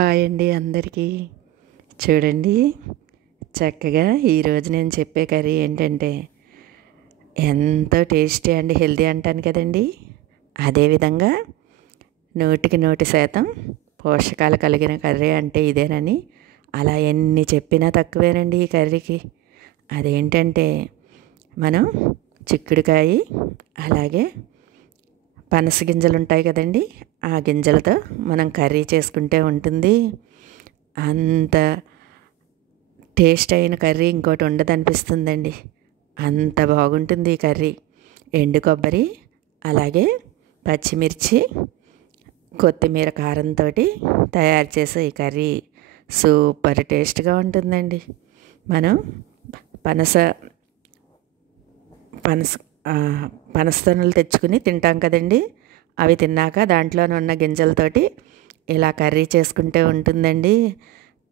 Hi అండి అందరికీ. చూడండి, చక్కగా ఈరోజు నేను చెప్పే కర్రీ ఏంటంటే ఎంతో టేస్టీ అండ్ హెల్తీ అంటాను కదండి. అదేవిధంగా 100% పోషకాలు కలిగిన కర్రీ అంటే ఇదేనని అలా ఎన్ని చెప్పినా తక్కువేనండి ఈ కర్రీకి. అదేంటంటే మనం చిక్కుడుకాయ అలాగే పనస గింజలు ఉంటాయి కదండి, ఆ గింజలతో మనం కర్రీ చేసుకుంటే ఉంటుంది. అంత టేస్ట్ అయిన కర్రీ ఇంకోటి ఉండదు అనిపిస్తుందండి. అంత బాగుంటుంది ఈ కర్రీ. ఎండు కొబ్బరి అలాగే పచ్చిమిర్చి కొత్తిమీర కారంతో తయారు చేసే ఈ కర్రీ సూపర్ టేస్ట్గా ఉంటుందండి. మనం పనస పనస పనస్తనులు తెచ్చుకుని తింటాం కదండి. అవి తిన్నాక దాంట్లోనే ఉన్న గింజలతోటి ఇలా కర్రీ చేసుకుంటే ఉంటుందండి.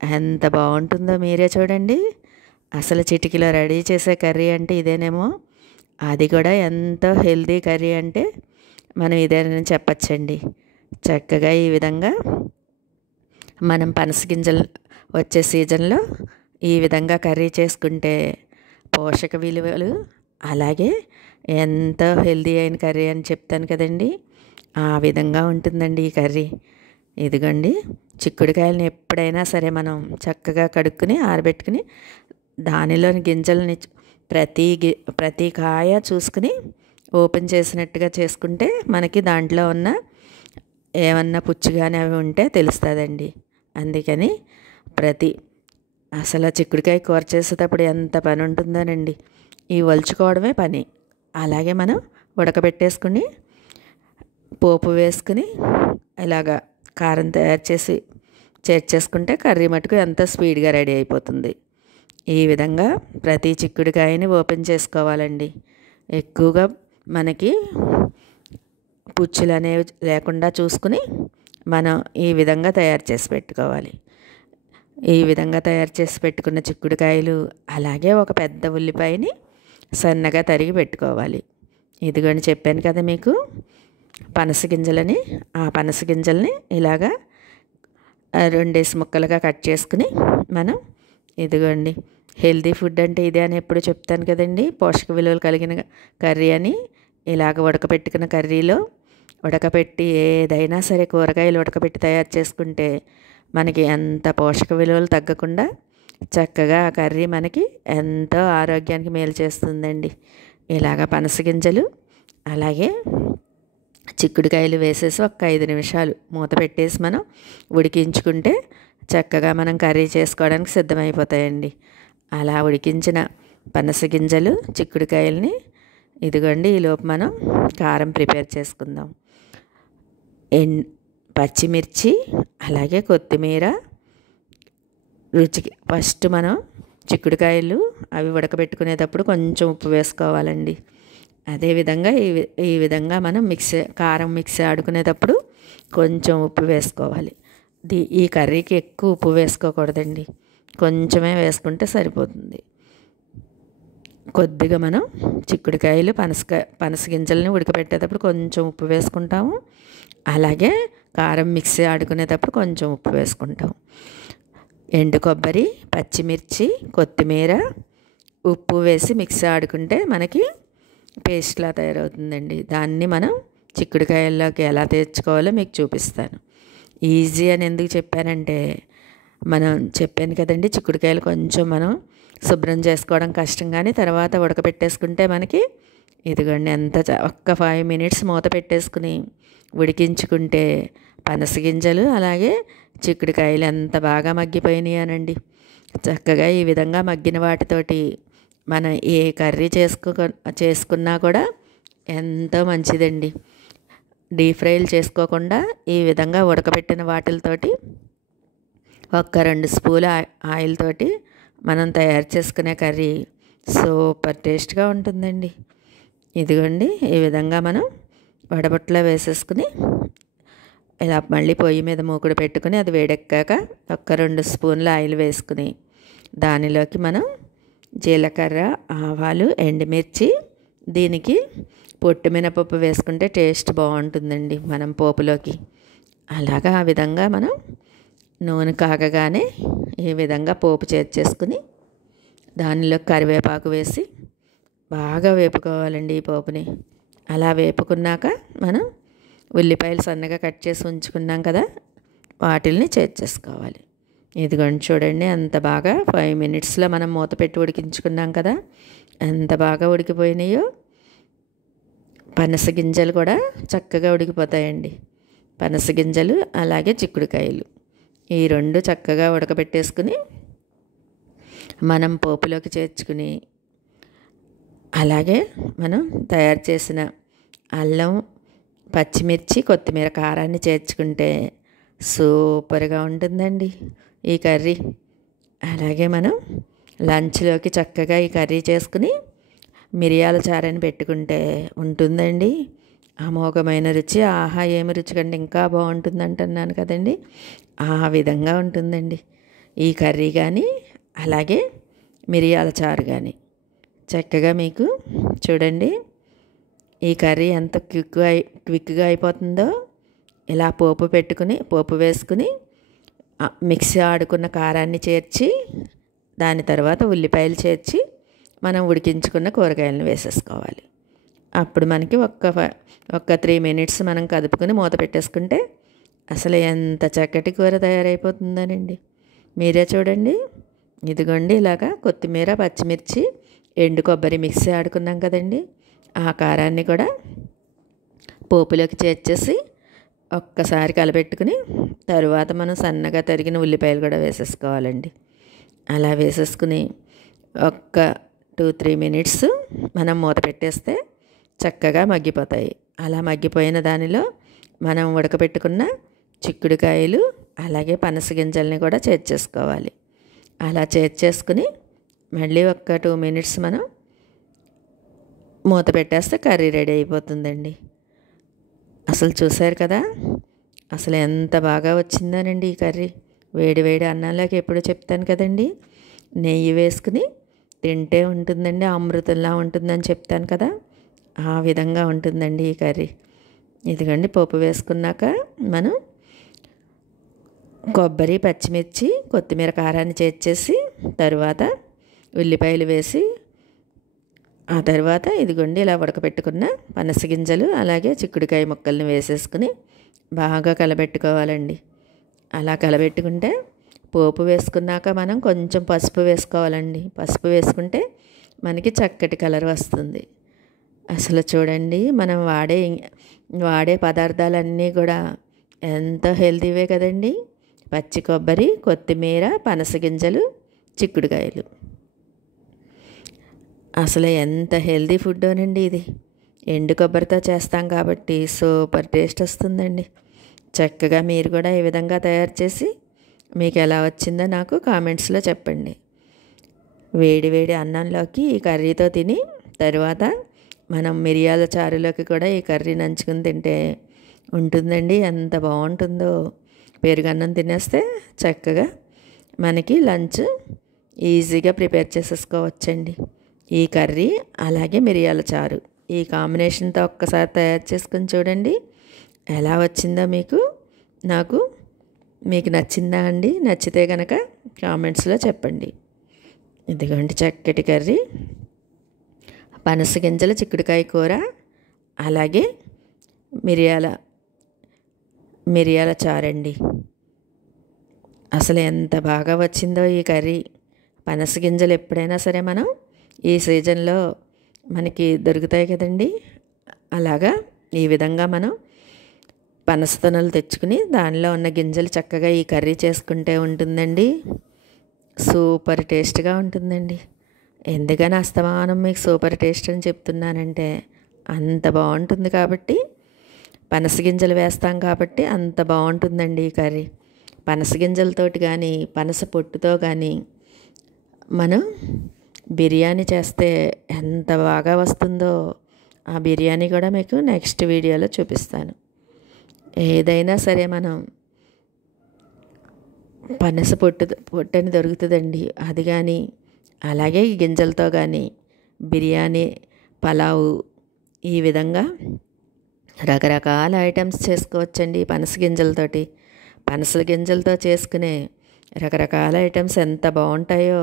ఎంత బాగుంటుందో మీరే చూడండి. అసలు చిటికలో రెడీ చేసే కర్రీ అంటే ఇదేనేమో. అది కూడా ఎంతో హెల్తీ కర్రీ అంటే మనం ఇదేనని చెప్పచ్చండి. చక్కగా ఈ విధంగా మనం పనస గింజలు వచ్చే సీజన్లో ఈ విధంగా కర్రీ చేసుకుంటే పోషక విలువలు అలాగే ఎంతో హెల్తీ అయిన కర్రీ అని చెప్తాను కదండి. ఆ విధంగా ఉంటుందండి ఈ కర్రీ. ఇదిగోండి, చిక్కుడుకాయలని ఎప్పుడైనా సరే మనం చక్కగా కడుక్కుని ఆరబెట్టుకుని దానిలోని గింజలని ప్రతి కాయ చూసుకుని ఓపెన్ చేసినట్టుగా చేసుకుంటే మనకి దాంట్లో ఉన్న ఏమన్నా పుచ్చుగానే అవి ఉంటే తెలుస్తుందండి. అందుకని అసలు చిక్కుడుకాయ కూర చేసేటప్పుడు ఎంత పని ఉంటుందోనండి. ఈ ఒలుచుకోవడమే పని. అలాగే మనం ఉడకబెట్టేసుకుని పోపు వేసుకుని ఇలాగా కారం తయారు చేసి చేర్చేసుకుంటే కర్రీ మటుకు ఎంతో స్పీడ్గా రెడీ అయిపోతుంది. ఈ విధంగా ప్రతి చిక్కుడుకాయని ఓపెన్ చేసుకోవాలండి. ఎక్కువగా మనకి పుచ్చులు అనేవి లేకుండా చూసుకుని మనం ఈ విధంగా తయారు చేసి పెట్టుకోవాలి. ఈ విధంగా తయారు చేసి పెట్టుకున్న చిక్కుడుకాయలు అలాగే ఒక పెద్ద ఉల్లిపాయని సన్నగా తరిగి పెట్టుకోవాలి. ఇదిగోని చెప్పాను కదా మీకు పనస గింజలని. ఆ పనస గింజల్ని ఇలాగా 2 ముక్కలుగా కట్ చేసుకుని మనం ఇదిగోండి, హెల్తీ ఫుడ్ అంటే ఇదే అని ఎప్పుడు చెప్తాను కదండి. పోషక విలువలు కలిగిన కర్రీ అని. ఇలాగ ఉడకపెట్టుకున్న కర్రీలో ఉడకపెట్టి ఏదైనా సరే కూరగాయలు ఉడకపెట్టి తయారు చేసుకుంటే మనకి ఎంత పోషక విలువలు తగ్గకుండా చక్కగా ఆ కర్రీ మనకి ఎంతో ఆరోగ్యానికి మేలు చేస్తుందండి. ఇలాగ పనస గింజలు అలాగే చిక్కుడుకాయలు వేసేసి ఒక 5 నిమిషాలు మూత పెట్టేసి మనం ఉడికించుకుంటే చక్కగా మనం కర్రీ చేసుకోవడానికి సిద్ధమైపోతాయండి. అలా ఉడికించిన పనస గింజలు చిక్కుడుకాయలని ఇదిగోండి, ఈలోపు మనం కారం ప్రిపేర్ చేసుకుందాం. పచ్చిమిర్చి అలాగే కొత్తిమీర రుచికి. ఫస్ట్ మనం చిక్కుడుకాయలు అవి ఉడకబెట్టుకునేటప్పుడు కొంచెం ఉప్పు వేసుకోవాలండి. అదేవిధంగా ఈ విధంగా మనం కారం మిక్సీ ఆడుకునేటప్పుడు కొంచెం ఉప్పు వేసుకోవాలి. ఈ కర్రీకి ఎక్కువ ఉప్పు వేసుకోకూడదండి, కొంచెమే వేసుకుంటే సరిపోతుంది. కొద్దిగా మనం చిక్కుడుకాయలు పనస గింజల్ని ఉడకబెట్టేటప్పుడు కొంచెం ఉప్పు వేసుకుంటాము. అలాగే కారం మిక్సీ ఆడుకునేటప్పుడు కొంచెం ఉప్పు వేసుకుంటాం. ఎండు కొబ్బరి పచ్చిమిర్చి కొత్తిమీర ఉప్పు వేసి మిక్సీ ఆడుకుంటే మనకి పేస్ట్లా తయారవుతుందండి. దాన్ని మనం చిక్కుడుకాయల్లోకి ఎలా తెచ్చుకోవాలో మీకు చూపిస్తాను. ఈజీ అని ఎందుకు చెప్పానంటే మనం చెప్పాను కదండి, చిక్కుడుకాయలు కొంచెం మనం శుభ్రం చేసుకోవడం కష్టం, కానీ తర్వాత ఉడకబెట్టేసుకుంటే మనకి ఇదిగోండి ఒక్క 5 మినిట్స్ మూత పెట్టేసుకుని ఉడికించుకుంటే పనస గింజలు అలాగే చిక్కుడుకాయలు ఎంత బాగా మగ్గిపోయినాయి అనండి. చక్కగా ఈ విధంగా మగ్గిన వాటితోటి మనం ఏ కర్రీ చేసుకున్నా కూడా ఎంతో మంచిదండి. డీప్ ఫ్రైలు చేసుకోకుండా ఈ విధంగా ఉడకబెట్టిన వాటితోటి ఒక్క 2 స్పూన్ల ఆయిల్ తోటి మనం తయారు చేసుకునే కర్రీ సూపర్ టేస్ట్గా ఉంటుందండి. ఇదిగోండి, ఈ విధంగా మనం వడబొట్లో వేసేసుకుని ఇలా మళ్ళీ పొయ్యి మీద మూకుడు పెట్టుకుని అది వేడెక్కాక ఒక్క 2 స్పూన్ల ఆయిల్ వేసుకుని దానిలోకి మనం జీలకర్ర ఆవాలు ఎండుమిర్చి, దీనికి పొట్టు మినపప్పు వేసుకుంటే టేస్ట్ బాగుంటుందండి మనం పోపులోకి. అలాగా ఆ విధంగా మనం నూనె కాగగానే ఈ విధంగా పోపు చేర్చేసుకుని దానిలో కరివేపాకు వేసి బాగా వేపుకోవాలండి ఈ పోపుని. అలా వేపుకున్నాక మనం ఉల్లిపాయలు సన్నగా కట్ చేసి ఉంచుకున్నాం కదా, వాటిల్ని చేర్చేసుకోవాలి. ఇదిగోండి చూడండి, అంత బాగా 5 మినిట్స్లో మనం మూత పెట్టి ఉడికించుకున్నాం కదా, ఎంత బాగా ఉడికిపోయినాయో. పనస గింజలు కూడా చక్కగా ఉడికిపోతాయండి. పనస గింజలు అలాగే చిక్కుడుకాయలు ఈ రెండు చక్కగా ఉడకబెట్టేసుకుని మనం పోపులోకి చేర్చుకుని, అలాగే మనం తయారు చేసిన అల్లం, పచ్చిమిర్చి, కొత్తిమీర కారాన్ని చేర్చుకుంటే సూపర్గా ఉంటుందండి ఈ కర్రీ. అలాగే మనం లంచ్లోకి చక్కగా ఈ కర్రీ చేసుకుని మిరియాల చారని పెట్టుకుంటే ఉంటుందండి అమోఘమైన రుచి. ఆహా, ఏమి రుచి కంటే ఇంకా బాగుంటుంది అంటున్నాను కదండి, ఆ విధంగా ఉంటుందండి ఈ కర్రీ కానీ అలాగే మిరియాల చారు కానీ. చక్కగా మీకు చూడండి ఈ కర్రీ ఎంత క్విక్గా అయిపోతుందో. ఇలా పోపు వేసుకుని మిక్సీ ఆడుకున్న కారాన్ని చేర్చి దాని తర్వాత ఉల్లిపాయలు చేర్చి మనం ఉడికించుకున్న కూరగాయలను వేసేసుకోవాలి. అప్పుడు మనకి ఒక్క 3 మినిట్స్ మనం కదుపుకొని మూత పెట్టేసుకుంటే అసలు ఎంత చక్కటి కూర తయారైపోతుందోనండి. మీరే చూడండి. ఇదిగోండి ఇలాగా కొత్తిమీర, పచ్చిమిర్చి, ఎండు కొబ్బరి మిక్సీ ఆడుకున్నాం కదండి, ఆ కారాన్ని కూడా పోపులోకి చేర్చేసి ఒక్కసారి కలపెట్టుకుని తరువాత మనం సన్నగా తరిగిన ఉల్లిపాయలు కూడా వేసేసుకోవాలండి. అలా వేసేసుకుని ఒక్క 2-3 మినిట్స్ మనం మూత పెట్టేస్తే చక్కగా మగ్గిపోతాయి. అలా మగ్గిపోయిన దానిలో మనం ఉడకబెట్టుకున్న చిక్కుడుకాయలు అలాగే పనస గింజల్ని కూడా చేర్చేసుకోవాలి. అలా చేర్చేసుకుని మళ్ళీ ఒక్క 2 మినిట్స్ మనం మూత పెట్టేస్తే కర్రీ రెడీ అయిపోతుందండి. అసలు చూశారు కదా, అసలు ఎంత బాగా వచ్చిందోనండి ఈ కర్రీ. వేడి వేడి అన్నంలోకి ఎప్పుడు చెప్తాను కదండి, నెయ్యి వేసుకుని తింటే ఉంటుందండి, అమృతంలా ఉంటుందని చెప్తాను కదా, ఆ విధంగా ఉంటుందండి ఈ కర్రీ. ఇదిగోండి పోపు వేసుకున్నాక మనం కొబ్బరి, పచ్చిమిర్చి, కొత్తిమీర కారాన్ని చేర్చేసి తరువాత ఉల్లిపాయలు వేసి ఆ తర్వాత ఇదిగోండి ఇలా ఉడకబెట్టుకున్న పనస గింజలు అలాగే చిక్కుడుకాయ ముక్కల్ని వేసేసుకుని బాగా కలబెట్టుకోవాలండి. అలా కలబెట్టుకుంటే పోపు వేసుకున్నాక మనం కొంచెం పసుపు వేసుకోవాలండి. పసుపు వేసుకుంటే మనకి చక్కటి కలర్ వస్తుంది. అసలు చూడండి మనం వాడే పదార్థాలన్నీ కూడా ఎంతో హెల్తీవే కదండి. పచ్చి కొబ్బరి, కొత్తిమీర, పనస గింజలు, చిక్కుడుకాయలు. అసలు ఎంత హెల్తీ ఫుడ్డోనండి ఇది. ఎండు కొబ్బరితో చేస్తాం కాబట్టి సూపర్ టేస్ట్ వస్తుందండి. చక్కగా మీరు కూడా ఈ విధంగా తయారు చేసి మీకు ఎలా వచ్చిందో నాకు కామెంట్స్లో చెప్పండి. వేడి వేడి అన్నంలోకి ఈ కర్రీతో తిని తరువాత మనం మిరియాల చారులోకి కూడా ఈ కర్రీ నంచుకుని తింటే ఉంటుందండి, ఎంత బాగుంటుందో. పెరుగన్నం తినేస్తే చక్కగా మనకి లంచ్ ఈజీగా ప్రిపేర్ చేసేసుకోవచ్చండి. ఈ కర్రీ అలాగే మిరియాల చారు ఈ కాంబినేషన్తో ఒక్కసారి తయారు చేసుకొని చూడండి ఎలా వచ్చిందో మీకు నచ్చిందా అండి? నచ్చితే కనుక కామెంట్స్లో చెప్పండి. ఇదిగోండి చక్కటి కర్రీ, పనస గింజల చిక్కుడుకాయ కూర అలాగే మిరియాల చారండి. అసలు ఎంత బాగా వచ్చిందో ఈ కర్రీ. పనస గింజలు ఎప్పుడైనా సరే మనం ఈ సీజన్లో మనకి దొరుకుతాయి కదండి, అలాగా ఈ విధంగా మనం పనస తొనలు తెచ్చుకుని దానిలో ఉన్న గింజలు చక్కగా ఈ కర్రీ చేసుకుంటే ఉంటుందండి, సూపర్ టేస్ట్గా ఉంటుందండి. ఎందుకని అస్తమానం మీకు సూపర్ టేస్ట్ అని చెప్తున్నానంటే అంత బాగుంటుంది కాబట్టి, పనస గింజలు వేస్తాం కాబట్టి అంత బాగుంటుందండి ఈ కర్రీ. పనస గింజలతోటి కానీ పనస పొట్టుతో కానీ మనం బిర్యానీ చేస్తే ఎంత బాగా వస్తుందో ఆ బిర్యానీ కూడా మీకు నెక్స్ట్ వీడియోలో చూపిస్తాను. ఏదైనా సరే మనం పనస పొట్టని దొరుకుతుందండి, అది కానీ అలాగే ఈ గింజలతో కానీ బిర్యానీ, పలావు ఈ విధంగా రకరకాల ఐటమ్స్ చేసుకోవచ్చండి పనస గింజలతోటి. పనసల గింజలతో చేసుకునే రకరకాల ఐటమ్స్ ఎంత బాగుంటాయో.